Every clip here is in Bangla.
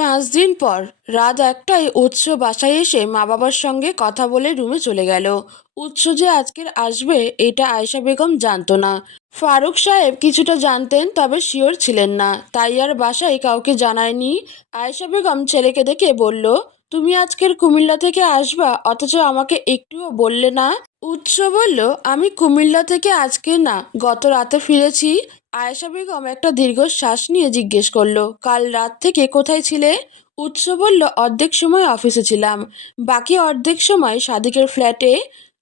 পাঁচ দিন পর রাত একটায় উৎস বাসায় এসে মা বাবার সঙ্গে কথা বলে রুমে চলে গেল। উৎস যে আজকের আসবে, এটা আয়শা বেগম জানতো না। ফারুক সাহেব কিছুটা জানতেন, তবে শিওর ছিলেন না। তাই আর বাসায় কাউকে জানায়নি। আয়শা বেগম ছেলেকে দেখে বলল, তুমি আজকের কুমিল্লা থেকে আসবা, অথচ আমাকে একটুও বললে না? উৎস বলল, আমি কুমিল্লা থেকে আজকে না, গত রাতে ফিরেছি। আয়েশা বেগম একটা দীর্ঘশ্বাস নিয়ে জিজ্ঞেস করল, কাল রাত থেকে কোথায় ছিলে? উৎস বলল, অর্ধেক সময় অফিসে ছিলাম। বাকি অর্ধেক সময় সাদিকের ফ্ল্যাটে।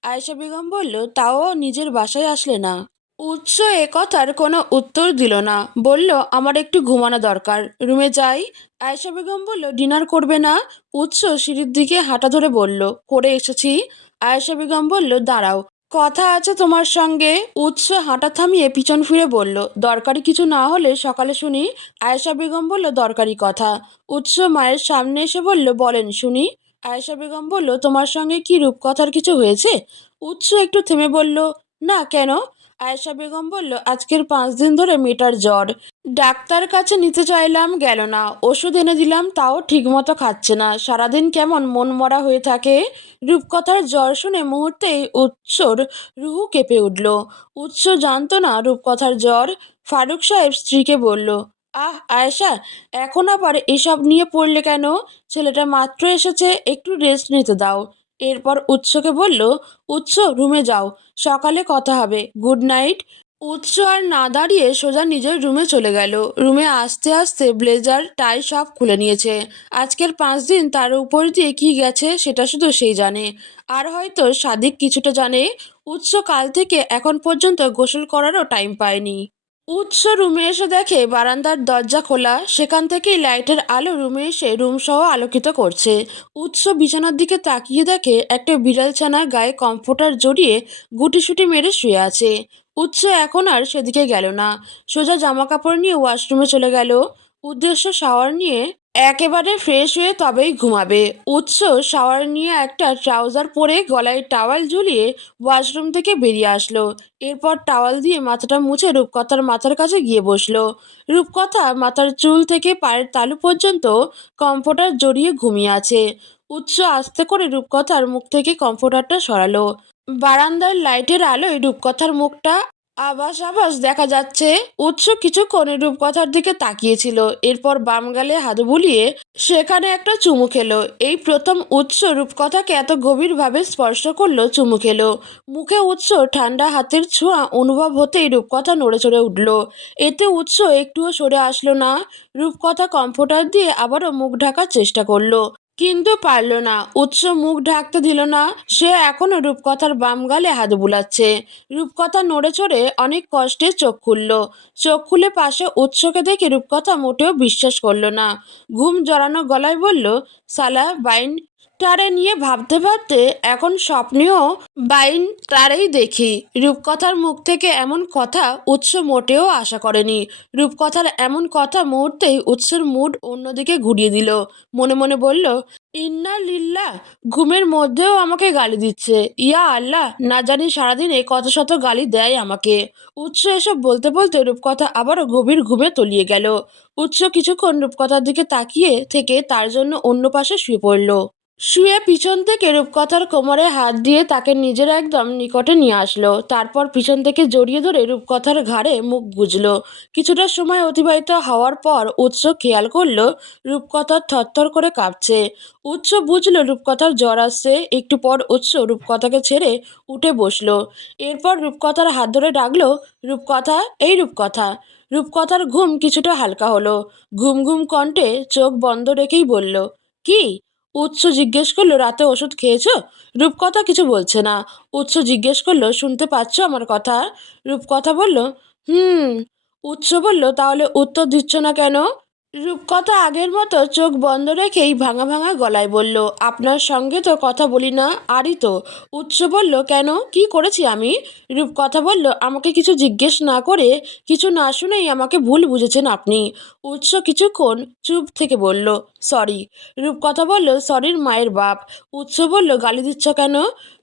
আয়েশা বেগম বলল, তাও নিজের বাসায় আসলে না। উৎস এ কথার কোনো উত্তর দিল না, বলল, আমার একটু ঘুমানো দরকার, রুমে যাই? আয়েশা বেগম বলল, ডিনার করবে না? উৎস সিঁড়ির দিকে হাঁটা ধরে বলল, করে এসেছি। আয়েশা বেগম বলল, দাঁড়াও। কথা আছে তোমার সঙ্গে। উৎস হাঁটা থামিয়ে পিছন ফিরে বলল, দরকারি কিছু না হলে সকালে শুনি। আয়েশা বেগম বলল, দরকারি কথা। উৎস মায়ের সামনে এসে বলল, বলেন শুনি। আয়েশা বেগম বলল, তোমার সঙ্গে কি রূপকথার কিছু হয়েছে? উৎস একটু থেমে বলল, না, কেন? আয়েশা বেগম বলল, আজকের পাঁচ দিন ধরে মেয়েটার জ্বর। ডাক্তার কাছে নিতে চাইলাম, গেল না। ওষুধ এনে দিলাম, তাও ঠিকমতো খাচ্ছে না। সারাদিন কেমন মন মরা হয়ে থাকে? রূপকথার জ্বর শুনে মুহূর্তেই উৎসর রুহু কেঁপে উঠল। উৎস জানতো না রূপকথার জ্বর। ফারুক সাহেব স্ত্রীকে বলল, আহ, আয়েশা, এখন আবার এসব নিয়ে পড়লে কেন? ছেলেটা মাত্র এসেছে, একটু রেস্ট নিতে দাও। এরপর উৎসকে বলল, উৎস, রুমে যাও। সকালে কথা হবে। Good night. উৎস আর না দাঁড়িয়ে সোজা নিজের রুমে চলে গেল। রুমে আস্তে আস্তে ব্লেজার, টাই সব খুলে নিয়েছে। আজকের পাঁচ দিন তার উপর দিয়ে কি গেছে সেটা শুধু সেই জানে। আর হয়তো সাদিক কিছুটা জানে, উৎস কাল থেকে এখন পর্যন্ত গোসল করারও টাইম পায়নি। উৎস রুমে এসে দেখে বারান্দার দরজা খোলা, সেখান থেকেই লাইটের আলো রুমে এসে রুমসহ আলোকিত করছে। উৎস বিছানার দিকে তাকিয়ে দেখে একটা বিড়াল ছানা গায়ে কম্ফোটার জড়িয়ে গুটিসুটি মেরে শুয়ে আছে। উৎস এখন আর সেদিকে গেল না। সোজা জামা কাপড় নিয়ে ওয়াশরুমে চলে গেল। উদ্দেশ্য শাওয়ার নিয়ে একেবারে ফ্রেশ হয়ে তবেই ঘুমাবে। উৎস শাওয়ার নিয়ে একটা ট্রাউজার পরে গলায় টাওয়াল ঝুলিয়ে ওয়াশরুম থেকে বেরিয়ে আসলো। এরপর টাওয়াল দিয়ে মাথাটা মুছে রূপকথার মাথার কাছে গিয়ে বসল। রূপকথা মাথার চুল থেকে পায়ের তালু পর্যন্ত কম্ফোর্টার জড়িয়ে ঘুমিয়ে আছে। উৎস আস্তে করে রূপকথার মুখ থেকে কম্ফোর্টারটা সরালো। বারান্দার লাইটের আলোয় রূপকথার মুখটা আবাস আবাস দেখা যাচ্ছে। উৎস কিছুক্ষণ রূপকথার দিকে তাকিয়েছিল। এরপর বাম গালে হাত বুলিয়ে সেখানে একটা চুমু খেলো। এই প্রথম উৎস রূপকথাকে এত গভীরভাবে স্পর্শ করল, চুমু খেলো। মুখে উৎস, ঠান্ডা হাতের ছোঁয়া অনুভব হতেই রূপকথা নড়ে চড়ে উঠল। এতে উৎস একটুও সরে আসলো না। রূপকথা কম্ফোর্টার দিয়ে আবারও মুখ ঢাকার চেষ্টা করল। কিন্তু পারল না। উৎস মুখ ঢাকতে দিল না। সে এখনও রূপকথার বাম গালে হাত বুলাচ্ছে। রূপকথা নড়ে চড়ে অনেক কষ্টে চোখ খুলল। চোখ খুলে পাশে উৎসকে দেখে রূপকথা মোটেও বিশ্বাস করল না। ঘুম জড়ানো গলায় বলল, সালা, বাইন টারে নিয়ে ভাবতে ভাবতে এখন স্বপ্নেও বাইন তারেই দেখি। রূপকথার মুখ থেকে এমন কথা উৎস মোটেও আশা করেনি। রূপকথার এমন কথা মুহূর্তেই উৎসের মুড অন্যদিকে ঘুরিয়ে দিল। মনে মনে বলল, ইন্না লিল্লা, ঘুমের মধ্যেও আমাকে গালি দিচ্ছে। ইয়া আল্লাহ, না জানি সারাদিনে কত শত গালি দেয় আমাকে। উৎস এসব বলতে বলতে রূপকথা আবারও গভীর ঘুমে তলিয়ে গেল। উৎস কিছুক্ষণ রূপকথার দিকে তাকিয়ে থেকে তার জন্য অন্য পাশে শুয়ে পড়ল। শুয়ে পিছন থেকে রূপকথার কোমরে হাত দিয়ে তাকে নিজের একদম নিকটে নিয়ে আসলো। তারপর পিছন থেকে জড়িয়ে ধরে রূপকথার ঘাড়ে মুখ গুজলো। কিছুটা সময় অতিবাহিত হওয়ার পর উৎস খেয়াল করল রূপকথার থরথর করে কাঁপছে। উৎস বুঝলো রূপকথার জ্বর আসছে। একটু পর উৎস রূপকথাকে ছেড়ে উঠে বসল। এরপর রূপকথার হাত ধরে ডাকলো, রূপকথা, এই রূপকথা। রূপকথার ঘুম কিছুটা হালকা হলো। ঘুম ঘুম কণ্ঠে চোখ বন্ধ রেখেই বলল, কি? উৎস জিজ্ঞেস করল, রাতে ওষুধ খেয়েছো? রূপকথা কিছু বলছে না। উৎস জিজ্ঞেস করল, শুনতে পাচ্ছ আমার কথা? রূপকথা বলল, হুম। উৎস বলল, তাহলে উত্তর দিচ্ছ না কেন? রূপকথা আগের মতো চোখ বন্ধ রেখেই ভাঙা ভাঙা গলায় বলল, আপনার সঙ্গে তো কথা বলি না, আরই তো। উৎস বলল, কেন? কি করেছি আমি? রূপকথা বলল, আমাকে কিছু জিজ্ঞেস না করে, কিছু না শুনেই আমাকে ভুল বুঝেছেন আপনি। উৎস কিছুক্ষণ চুপ থেকে বলল, সরি। রূপকথা বলল, সরির মায়ের বাপ। উৎস বলল, গালি দিচ্ছ কেন?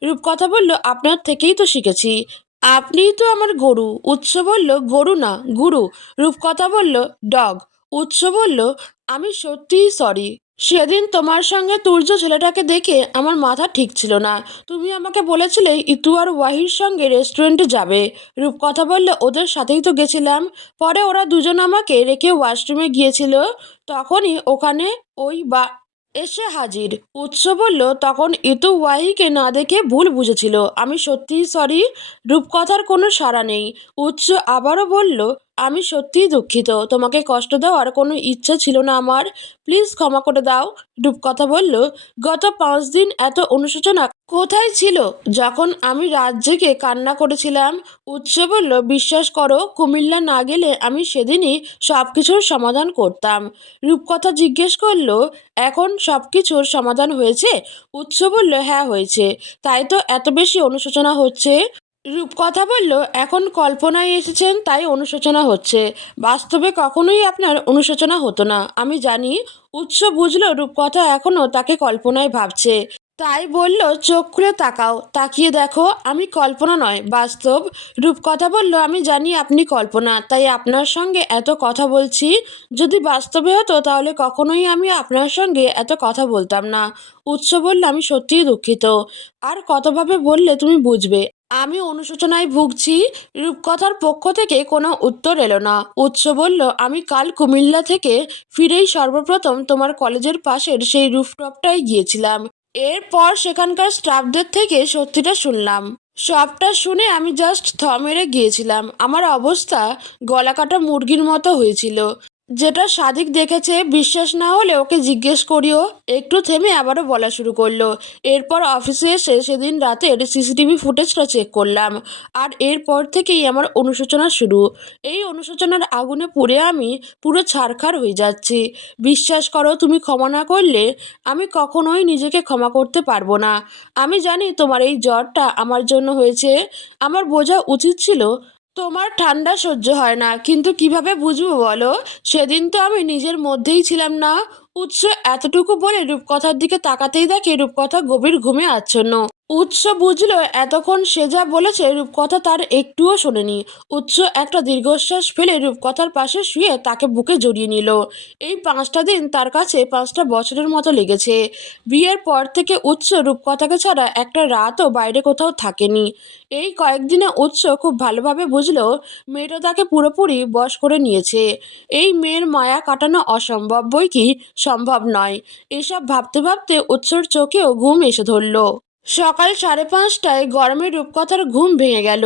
রূপকথা বলল, আপনার থেকেই তো শিখেছি। আপনিই তো আমার গরু। উৎস বলল, গরু না, গুরু। রূপকথা বলল, ডগ। উৎস বলল, আমি সত্যিই সরি সেদিন তোমার সঙ্গে তুর্য ছেলেটাকে দেখে আমার মাথা ঠিক ছিল না। তুমি আমাকে বলেছিলে ইতু আর ওয়াহির সঙ্গে রেস্টুরেন্টে যাবে। রূপ কথা বললে, ওদের সাথেই তো গেছিলাম। পরে ওরা দুজন আমাকে রেখে ওয়াশরুমে গিয়েছিল। তখনই ওখানে ওই বা এসে হাজির। উৎস বলল, তখন ইতু ওয়াহিকে না দেখে ভুল বুঝেছিল। আমি সত্যিই সরি রূপকথার কোনো সাড়া নেই। উৎস আবারও বলল, আমি সত্যিই দুঃখিত। তোমাকে কষ্ট দেওয়ার কোনো ইচ্ছা ছিল না আমার। প্লিজ ক্ষমা করে দাও। রূপকথা বলল, গত পাঁচ দিন এত অনুশোচনা কোথায় ছিল? যখন আমি রাত জেগে কান্না করেছিলাম, উৎস বলল, বিশ্বাস করো, কুমিল্লা না গেলে আমি সেদিনই সব কিছুর সমাধান করতাম। রূপকথা জিজ্ঞেস করল, এখন সব কিছুর সমাধান হয়েছে? উৎস বলল হ্যাঁ হয়েছে। তাই তো এত বেশি অনুশোচনা হচ্ছে। রূপকথা বলল, এখন কল্পনায় এসেছেন, তাই অনুশোচনা হচ্ছে। বাস্তবে কখনোই আপনার অনুশোচনা হতো না, আমি জানি। উৎস বুঝলো, রূপকথা এখনও তাকে কল্পনায় ভাবছে। তাই বলল, চোখ খুলে তাকাও। তাকিয়ে দেখো, আমি কল্পনা নয়, বাস্তব রূপকথা বলল, আমি জানি আপনি কল্পনা। তাই আপনার সঙ্গে এত কথা বলছি। যদি বাস্তবে হতো, তাহলে কখনোই আমি আপনার সঙ্গে এত কথা বলতাম না। উৎস বলল, আমি সত্যিই দুঃখিত। আর কতভাবে বললে তুমি বুঝবে? আমি অনুশোচনায় ভুগছি। রূপকথার পক্ষ থেকে কোনো উত্তর এলো না। উৎস বলল, আমি কাল কুমিল্লা থেকে ফিরেই সর্বপ্রথম তোমার কলেজের পাশের সেই রুফটপটায় গিয়েছিলাম। এরপর সেখানকার স্টাফদের থেকে সত্যিটা শুনলাম। সবটা শুনে আমি জাস্ট থ মেরে গিয়েছিলাম। আমার অবস্থা গলা কাটা মুরগির মতো হয়েছিল। যেটা সাদিক দেখেছে, বিশ্বাস না হলে ওকে জিজ্ঞেস করিও। একটু থেমে আবারও বলা শুরু করল। এরপর অফিসে এসে সেদিন রাতের সিসিটিভি ফুটেজটা চেক করলাম। আর এরপর থেকেই আমার অনুশোচনা শুরু। এই অনুশোচনার আগুনে পুড়ে আমি পুরো ছারখার হয়ে যাচ্ছি। বিশ্বাস করো, তুমি ক্ষমা না করলে আমি কখনোই নিজেকে ক্ষমা করতে পারব না। আমি জানি তোমার এই জ্বরটা আমার জন্য হয়েছে। আমার বোঝা উচিত ছিল তোমার ঠান্ডা সহ্য হয় না, কিন্তু কীভাবে বুঝব বলো? সেদিন তো আমি নিজের মধ্যেই ছিলাম না। উৎস এতটুকু বলে রূপকথার দিকে তাকাতেই দেখে রূপকথা গভীর ঘুমে আচ্ছন্ন। উৎস বুঝলো এতক্ষণ সে যা বলেছে রূপকথা তার একটুও শোনেনি। উৎস একটা দীর্ঘশ্বাস ফেলে রূপকথার পাশে শুয়ে তাকে বুকে জড়িয়ে নিল। এই পাঁচটা দিন তার কাছে পাঁচটা বছরের মতো লেগেছে। বিয়ের পর থেকে উৎস রূপকথাকে ছাড়া একটা রাতও বাইরে কোথাও থাকেনি। এই কয়েকদিনে উৎস খুব ভালোভাবে বুঝলো মেয়েটা তাকে পুরোপুরি বশ করে নিয়েছে। এই মেয়ের মায়া কাটানো অসম্ভব বই কি? সম্ভব নয়। এসব ভাবতে ভাবতে উৎসর চোখেও ঘুম এসে ধরল। সকাল সাড়ে পাঁচটায় গরমে রূপকথার ঘুম ভেঙে গেল।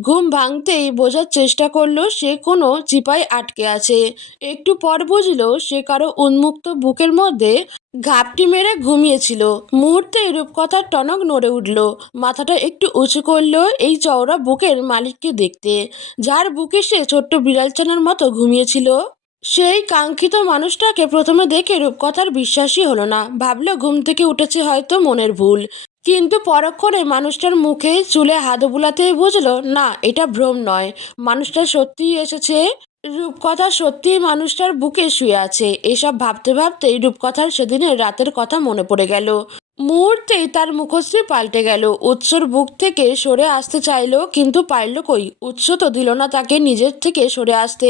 ঘুম ভাঙতেই বোঝার চেষ্টা করল সে কোনো চিপায় আটকে আছে। একটু পর বুঝলো সে কারও উন্মুক্ত বুকের মধ্যে ঘাপটি মেরে ঘুমিয়েছিল। মুহূর্তে রূপকথার টনক নড়ে উঠল। মাথাটা একটু উঁচু করল এই চওড়া বুকের মালিককে দেখতে। যার বুকে সে ছোট্ট বিড়ালছানার মতো ঘুমিয়েছিল। সেই কাঙ্ক্ষিত মানুষটাকে প্রথমে দেখে রূপকথার বিশ্বাসই হলো না। ভাবলো ঘুম থেকে উঠেছে হয়তো মনের ভুল। কিন্তু পরক্ষণে মানুষটার মুখে চুলে হাত বুলাতেই বুঝলো, না, এটা ভ্রম নয়। মানুষটা সত্যিই এসেছে। রূপকথা সত্যিই মানুষটার বুকে শুয়ে আছে। এসব ভাবতে ভাবতেই রূপকথার সেদিনের রাতের কথা মনে পড়ে গেল। মুহূর্তেই তার মুখশ্রী পাল্টে গেল। উৎসর বুক থেকে সরে আসতে চাইল, কিন্তু পারল কই? উৎস তো দিল না তাকে নিজের থেকে সরে আসতে।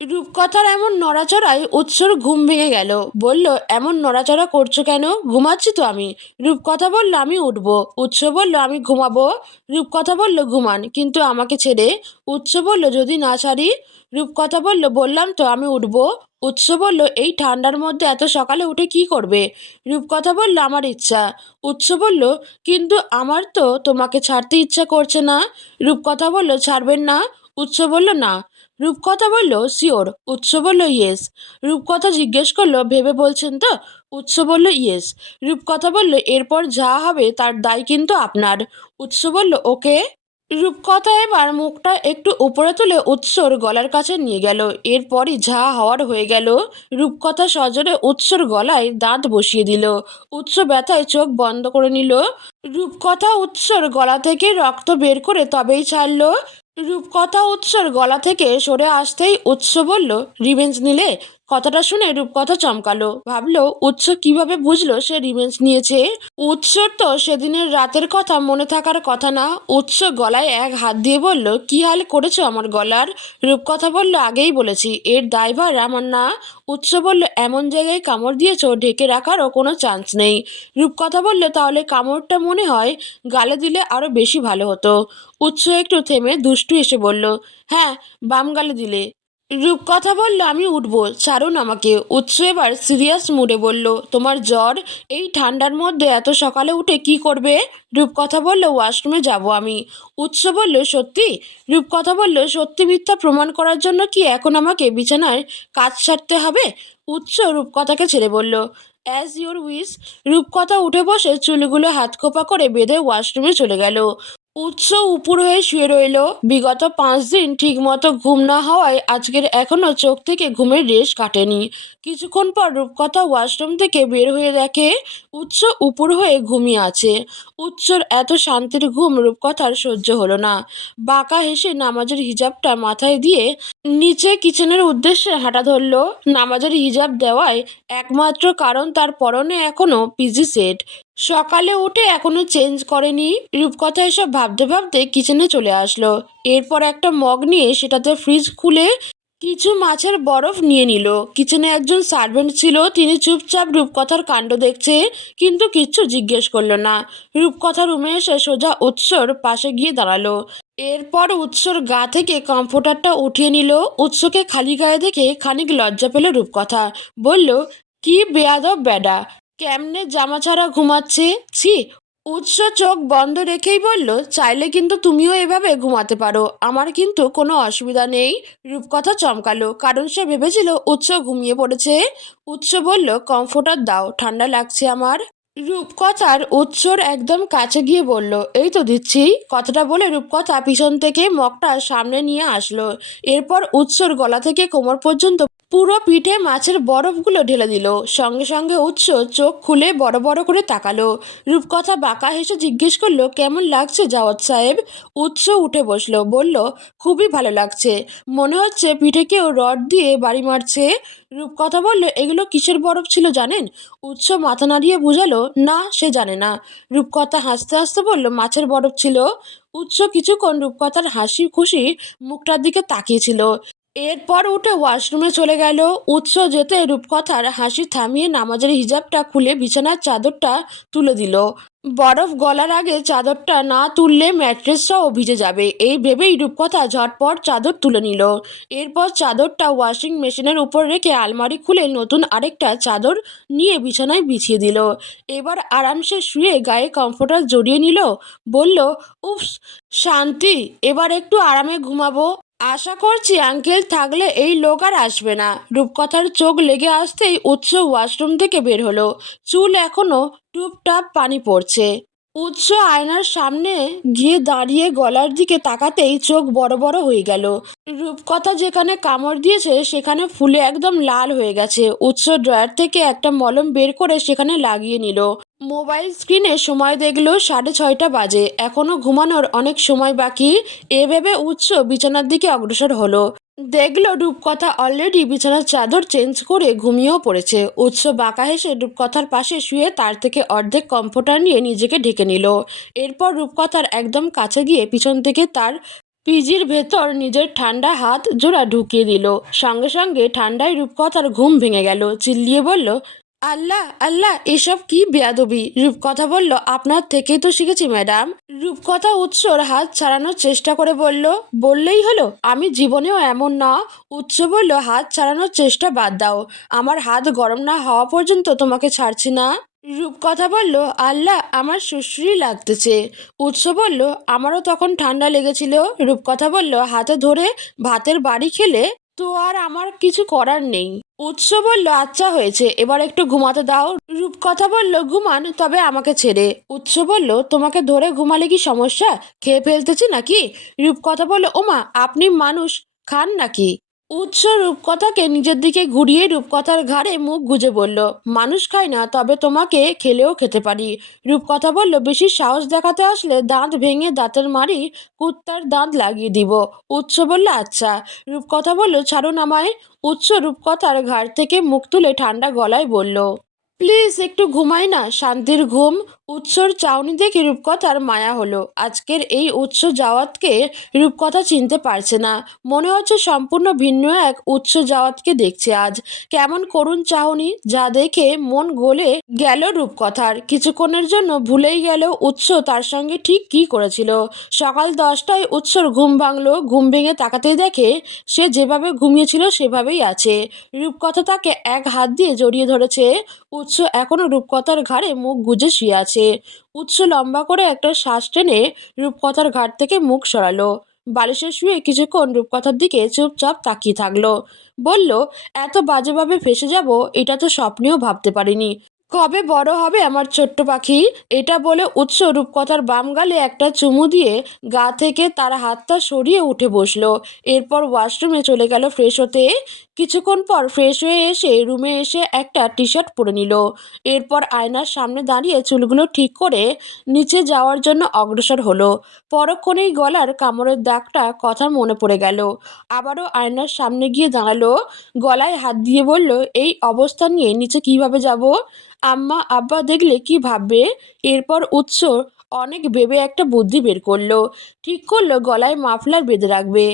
রূপকথার এমন নড়াচড়ায় উৎসর ঘুম ভেঙে গেল। বলল, এমন নড়াচড়া করছ কেন? ঘুমাচ্ছি তো আমি। রূপকথা বলল, আমি উঠবো। উৎস বলল, আমি ঘুমাবো। রূপকথা বলল, ঘুমান, কিন্তু আমাকে ছেড়ে। উৎস বলল, যদি না ছাড়ি? রূপকথা বলল, বললাম তো, আমি উঠবো। উৎস বলল, এই ঠান্ডার মধ্যে এত সকালে উঠে কি করবে? রূপকথা বলল, আমার ইচ্ছা। উৎস বলল, কিন্তু আমার তো তোমাকে ছাড়তে ইচ্ছা করছে না। রূপকথা বলল, ছাড়বেন না? উৎস বলল, না। রূপকথা বলল, শিওর। উৎস বলল, ইয়েস। রূপকথা জিজ্ঞেস করল, ভেবে বলছেন তো? উৎস বলল, ইয়েস। রূপকথা বলল, এরপর যা হবে তার দায় কিন্তু আপনার। উৎস বলল, ওকে। রূপকথা এবার মুখটা একটু উপরে তুলে উৎসর গলার কাছে নিয়ে গেল। এরপরই যা হওয়ার হয়ে গেল, রূপকথা সজরে উৎসর গলায় দাঁত বসিয়ে দিল। উৎস ব্যথায় চোখ বন্ধ করে নিল। রূপকথা উৎসর গলা থেকে রক্ত বের করে তবেই ছাড়লো। রূপকথা উৎসর গলা থেকে সরে আসতেই উৎস বলল রিভেঞ্জ নিলে কথাটা শুনে রূপকথা চমকালো। ভাবলো, উৎস কীভাবে বুঝলো সে রিভেঞ্জ নিয়েছে? উৎসর তো সেদিনের রাতের কথা মনে থাকার কথা না। উৎস গলায় এক হাত দিয়ে বলল, কি হাল করেছ আমার গলার? রূপকথা বলল, আগেই বলেছি, এর দায়ভার আমার না। উৎস বলল, এমন জায়গায় কামড় দিয়েছ, ঢেকে রাখারও কোনো চান্স নেই। রূপকথা বলল, তাহলে কামড়টা মনে হয় গালে দিলে আরও বেশি ভালো হতো। উৎস একটু থেমে দুষ্টু এসে বলল হ্যাঁ বাম গালে দিলে। রূপকথা বলল, আমি উঠবো। ছাড়ুন আমাকে। উৎস এবার সিরিয়াস মুডে বলল, তোমার জ্বর? এই ঠান্ডার মধ্যে এত সকালে উঠে কি করবে? রূপকথা বলল, ওয়াশরুমে যাব আমি। উৎস বলল, সত্যি? রূপকথা বলল, সত্যি মিথ্যা প্রমাণ করার জন্য কি এখন আমাকে বিছানায় কাজ সারতে হবে? উৎস রূপকথাকে ছেড়ে বলল অ্যাজ ইউর উইস রূপকথা উঠে বসে চুলগুলো হাত খোপা করে বেঁধে ওয়াশরুমে চলে গেল। উৎস উপর হয়ে শুয়ে রইল। বিগত পাঁচ দিন ঠিকমতো ঘুম না হওয়ায় আজকের এখনও চোখ থেকে ঘুমের রেশ কাটেনি। কিছুক্ষণ পর রূপকথা ওয়াশরুম থেকে বের হয়ে দেখে উৎস উপর হয়ে ঘুমিয়ে আছে। উৎসর এত শান্তির ঘুম রূপকথার সহ্য হলো না। বাঁকা হেসে নামাজের হিজাবটা মাথায় দিয়ে নিচে কিচেনের উদ্দেশ্যে হাঁটা ধরল। নামাজের হিজাব দেওয়ায় একমাত্র কারণ তার পরনে এখনও পিজি সেট। সকালে উঠে এখনও চেঞ্জ করেনি। রূপকথা এসব ভাবতে ভাবতে কিচেনে চলে আসলো। এরপর একটা মগ নিয়ে সেটাতে ফ্রিজ খুলে কিছু মাছের বরফ নিয়ে নিল। কিচেনে একজন সার্ভেন্ট ছিল, তিনি চুপচাপ রূপকথার কাণ্ড দেখছে, কিন্তু কিচ্ছু জিজ্ঞেস করল না। রূপকথা রুমে এসে সোজা উৎসর পাশে গিয়ে দাঁড়াল। এরপর উৎসর গা থেকে কম্ফোর্টারটা উঠিয়ে নিল। উৎসকে খালি গায়ে দেখে খানিক লজ্জা পেল রূপকথা। বলল, কি বেয়াদব বেডা কেমনে জামা ছাড়া ঘুমাচ্ছে? ছি উৎস চোখ বন্ধ রেখেই বলল, চাইলে কিন্তু তুমিও এভাবে ঘুমাতে পারো। আমার কিন্তু কোনো অসুবিধা নেই। রূপকথা চমকালো, কারণ সে ভেবেছিল উৎস ঘুমিয়ে পড়েছে। উৎস বলল কমফোর্টার দাও, ঠান্ডা লাগছে আমার। রূপকথার উৎসর একদম কাছে গিয়ে বলল, এই তো দিচ্ছি। কথাটা বলে রূপকথা পিছন থেকে মগটা সামনে নিয়ে আসলো। এরপর উৎসর গলা থেকে কোমর পর্যন্ত পুরো পিঠে মাছের বরফগুলো ঢেলে দিল। সঙ্গে সঙ্গে উৎস চোখ খুলে বড় বড় করে তাকালো। রূপকথা বাঁকা হেসে জিজ্ঞেস করল, কেমন লাগছে জাওয়াত সাহেব? উৎস উঠে বসল, বলল, খুবই ভালো লাগছে। মনে হচ্ছে পিঠে কেউ রড দিয়ে বাড়ি মারছে। রূপকথা বলল, এগুলো কিসের বরফ ছিল জানেন? উৎস মাথা নাড়িয়ে বুঝালো, না, সে জানে না। রূপকথা হাসতে হাসতে বলল, মাছের বরফ ছিল? উৎস কিছুক্ষণ রূপকথার হাসি খুশি মুখটার দিকে তাকিয়েছিল এরপর উঠে ওয়াশরুমে চলে গেল। উৎস যেতে রূপকথার হাসি থামিয়ে নামাজের হিজাবটা খুলে বিছানার চাদরটা তুলে দিল। বরফ গলার আগে চাদরটা না তুললে ম্যাট্রেসটাও ভিজে যাবে। এই ভেবেই রূপকথা ঝটপট চাদর তুলে নিল। এরপর চাদরটা ওয়াশিং মেশিনের উপর রেখে আলমারি খুলে নতুন আরেকটা চাদর নিয়ে বিছানায় বিছিয়ে দিল। এবার আরামসে শুয়ে গায়ে কমফোর্টার জড়িয়ে নিল। বলল, উফস, শান্তি, এবার একটু আরামে ঘুমাবো। আশা করছি আঙ্কেল থাকলে এই লোক আর আসবে না। রূপকথার চোখ লেগে আসতেই উৎস ওয়াশরুম থেকে বের হলো। চুল এখনও টুপটাপ পানি পড়ছে। উৎস আয়নার সামনে গিয়ে দাঁড়িয়ে গলার দিকে তাকাতেই চোখ বড় বড় হয়ে গেল। রূপকথা যেখানে কামড় দিয়েছে, সেখানে ফুলে একদম লাল হয়ে গেছে। উৎস ড্রয়ার থেকে একটা মলম বের করে সেখানে লাগিয়ে নিল। মোবাইল স্ক্রিনে সময় দেখল সাড়ে ছয়টা বাজে। এখনও ঘুমানোর অনেক সময় বাকি। এ ভেবে উৎস বিছানার দিকে অগ্রসর হলো। দেখল রূপকথা অলরেডি বিছানার চাদর চেঞ্জ করে ঘুমিয়েও পড়েছে। উৎস বাঁকা হেসে রূপকথার পাশে শুয়ে তার থেকে অর্ধেক কম্ফোর্টার নিয়ে নিজেকে ঢেকে নিল। এরপর রূপকথার একদম কাছে গিয়ে পিছন থেকে তার পিজির ভেতর নিজের ঠান্ডা হাত জোড়া ঢুকিয়ে দিল। সঙ্গে সঙ্গে ঠান্ডায় রূপকথার ঘুম ভেঙে গেল। চিল্লিয়ে বলল আল্লাহ আল্লাহ, এসব কি বেয়াদবি? রূপকথা বলল, আপনার থেকেই তো শিখেছি, ম্যাডাম। রূপকথা উৎসর হাত ছাড়ানোর চেষ্টা করে বলল, বললেই হলো, আমি জীবনেও এমন না। উৎস বলল, হাত ছাড়ানোর চেষ্টা বাদ দাও। আমার হাত গরম না হওয়া পর্যন্ত তোমাকে ছাড়ছি না। রূপকথা বলল, আল্লাহ, আমার সুশ্রী লাগতেছে। উৎস বলল, আমারও তখন ঠান্ডা লেগেছিল। রূপকথা বলল, হাতে ধরে ভাতের বাড়ি খেলে তো আর আমার কিছু করার নেই। উৎস বলল আচ্ছা হয়েছে। এবার একটু ঘুমাতে দাও। রূপ কথা বলল, ঘুমান, তবে আমাকে ছেড়ে। উৎস বলল, তোমাকে ধরে ঘুমালে কি সমস্যা? খেয়ে ফেলতেছে নাকি? রূপ কথা বলল, ওমা, আপনি মানুষ, খান নাকি? উৎস রূপকথাকে নিজের দিকে ঘুরিয়ে রূপকথার ঘাড়ে মুখ গুজে বলল, মানুষ খায় না, তবে তোমাকে খেলেও খেতে পারি। রূপকথা বলল, বেশি সাহস দেখাতে আসলে দাঁত ভেঙে দাঁতের মারি কুত্তার দাঁত লাগিয়ে দিব। উৎস বলল আচ্ছা। রূপকথা বলল ছাড়ুন আমায়। উৎস রূপকথার ঘাড় থেকে মুখ তুলে ঠান্ডা গলায় বলল, প্লিজ একটু ঘুমাই না, শান্তির ঘুম উৎসর চাউনি দেখে রূপকথার মায়া হলো। আজকের এই উৎস যাওয়াতকে রূপকথা চিনতে পারছে না। মনে হচ্ছে সম্পূর্ণ ভিন্ন এক উৎস যাওয়াতকে দেখছে আজ। কেমন করুণ চাহনি যা দেখে মন গলে গেল রূপকথার। কিছুক্ষণের জন্য ভুলেই গেল উৎস তার সঙ্গে ঠিক কী করেছিল। সকাল দশটায় উৎসর ঘুম ভাঙলো, ঘুম ভেঙে তাকাতেই দেখে সে যেভাবে ঘুমিয়েছিল সেভাবেই আছে। রূপকথা তাকে এক হাত দিয়ে জড়িয়ে ধরেছে। উৎস এখনও রূপকথার ঘাড়ে মুখ গুজে শুয়ে আছে। উৎস লম্বা করে একটা শ্বাস টেনে রূপকথার ঘাট থেকে মুখ সরালো। বালিশে শুয়ে কিছুক্ষণ রূপকথার দিকে চুপচাপ তাকিয়ে থাকল। বলল, এত বাজেভাবে ফেসে যাব, এটা তো স্বপ্নেও ভাবতে পারিনি। কবে বড় হবে আমার ছোট্ট পাখি? এটা বলে উৎস রূপকথার বাম গালে একটা চুমু দিয়ে গা থেকে তার হাতটা সরিয়ে উঠে বসল। এরপর ওয়াশরুমে চলে গেল ফ্রেশ হতে। কিছুক্ষণ পর ফ্রেশ হয়ে এসে রুমে এসে একটা টি শার্ট পরে নিল। এরপর আয়নার সামনে দাঁড়িয়ে চুলগুলো ঠিক করে নিচে যাওয়ার জন্য অগ্রসর হলো। পরক্ষণেই গলার কামড়ের দাগটা কথা মনে পড়ে গেল। আবারও আয়নার সামনে গিয়ে দাঁড়াল। গলায় হাত দিয়ে বলল, এই অবস্থা নিয়ে নিচে কীভাবে যাব? আম্মা, আব্বা দেখলে কি ভাববে? এরপর উৎস অনেক ভেবে একটা বুদ্ধি বের করল। ঠিক করল, গলায় মাফলার বেঁধে রাখবে।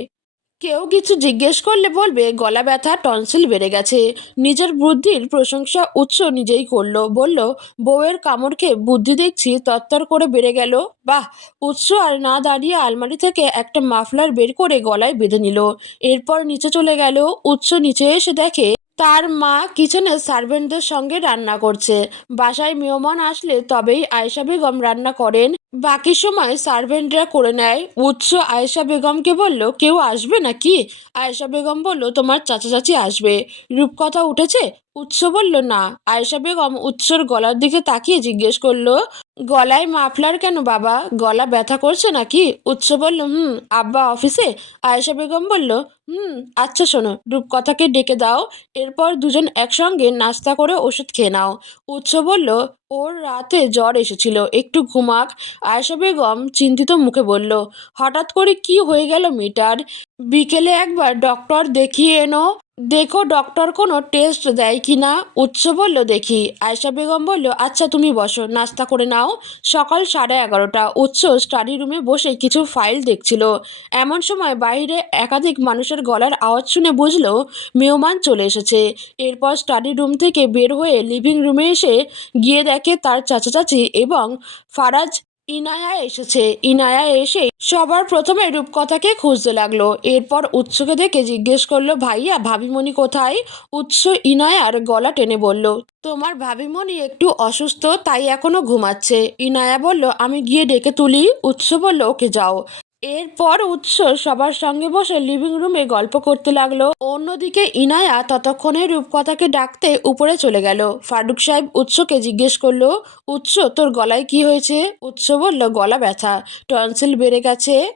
কেউ কিছু জিজ্ঞেস করলে বলবে, গলা ব্যথা, টনসিল বেড়ে গেছে। নিজের বুদ্ধির প্রশংসা উৎস নিজেই করল। বলল, বউয়ের কামড় খেয়ে বুদ্ধি দেখছি, তত্তর করে বেড়ে গেল। বাহ! উৎস আর না দাঁড়িয়ে আলমারি থেকে একটা মাফলার বের করে গলায় বেঁধে নিল। এরপর নিচে চলে গেল। উৎস নিচে এসে দেখে তার মা কিচেনে সার্ভেন্টদের সঙ্গে রান্না করছে। বাসায় মেহমান আসলে তবেই আয়েশা বেগম রান্না করেন। বাকি সময় সার্ভেন্টরা করে নেয়। উৎস আয়েশা বেগমকে বলল, কেউ আসবে নাকি? আয়েশা বেগম বলল, তোমার চাচা চাচি আসবে। রূপকথা উঠেছে উৎস বলল, না। আয়েশা বেগম উৎসর গলার দিকে তাকিয়ে জিজ্ঞেস করল, গলায় মাফলার কেন বাবা? গলা ব্যথা করছে নাকি? উৎস বলল, হুম, আব্বা অফিসে? আয়েশা বেগম বলল, হুম আচ্ছা শোনো, রূপকথাকে ডেকে দাও, এরপর দুজন একসঙ্গে নাস্তা করে ওষুধ খেয়ে নাও। উৎস বলল, ওর রাতে জ্বর এসেছিল, একটু ঘুমাক। আয়েশা বেগম চিন্তিত মুখে বলল, হঠাৎ করে কি হয়ে গেল মেয়েটার? বিকেলে একবার ডক্টর দেখিয়ে এনো, দেখো ডক্টর কোনো টেস্ট দেয় কি না? উৎস বলল, দেখি। আয়েশা বেগম বলল আচ্ছা তুমি বসো, নাস্তা করে নাও। সকাল সাড়ে এগারোটা, উৎস স্টাডি রুমে বসে কিছু ফাইল দেখছিল। এমন সময় বাইরে একাধিক মানুষের গলার আওয়াজ শুনে বুঝলো, মেহমান চলে এসেছে। এরপর স্টাডি রুম থেকে বের হয়ে লিভিং রুমে এসে গিয়ে দেখে তার চাচা চাচি এবং ফারাজ ইনায়া এসেছে। ইনায়া এসে সবার প্রথমে রূপকথাকে খুঁজতে লাগল। এরপর উৎসকে দেখে জিজ্ঞেস করল, ভাইয়া, ভাবিমণি কোথায়? উৎস ইনায়ার গলা টেনে বলল, তোমার ভাবিমণি একটু অসুস্থ, তাই এখনও ঘুমাচ্ছে। ইনায়া বলল, আমি গিয়ে ডেকে তুলি। উৎস বলল, ওকে যাও। এরপর উৎস সবার সঙ্গে বসে লিভিং রুমে গল্প করতে লাগল। অন্যদিকে ইনায়া ততক্ষণে রূপকথাকে ডাকতে উপরে চলে গেল। ফারুক সাহেব উৎসকে জিজ্ঞেস করল, উৎস, তোর গলায় কি হয়েছে? উৎস বলল, গলা ব্যথা। টনসিল বেড়ে গেছে।